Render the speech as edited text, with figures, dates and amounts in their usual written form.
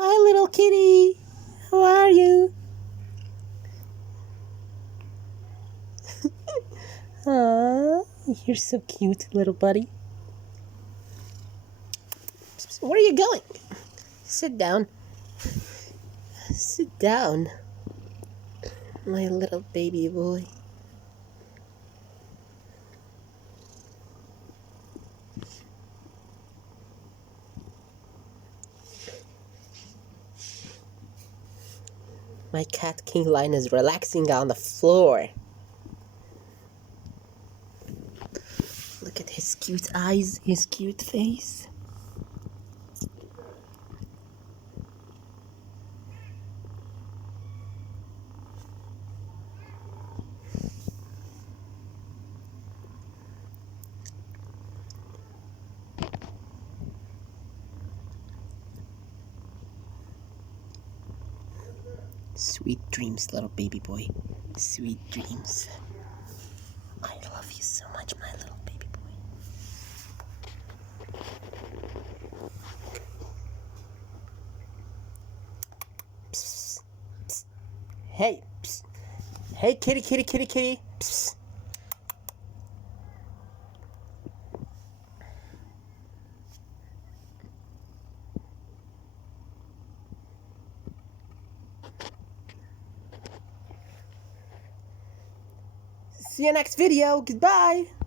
Hi, little kitty. How are you? Aww, you're so cute, little buddy. Where are you going? Sit down. Sit down, my little baby boy. My cat King Lion is relaxing on the floor. Look at his cute eyes, his cute face. Sweet dreams, little baby boy. Sweet dreams. I love you so much, my little baby boy. Psst, psst. Hey, psst. Hey, kitty, kitty, kitty, kitty. Psst. See you next video. Goodbye.